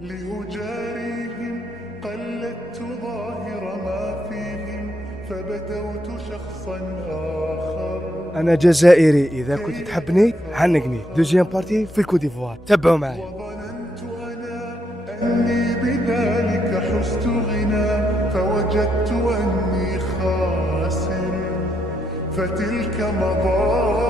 لأجاريهم قلدت ظاهر ما فيهم فبدوت شخصا آخر. أنا جزائري، إذا كنت تحبني عنقني. دوزيام بارتي في الكوت ديفوار، تبعوا معي. وظننت أنا أني بذلك حزت غنى فوجدت أني خاسر، فتلك مظاهر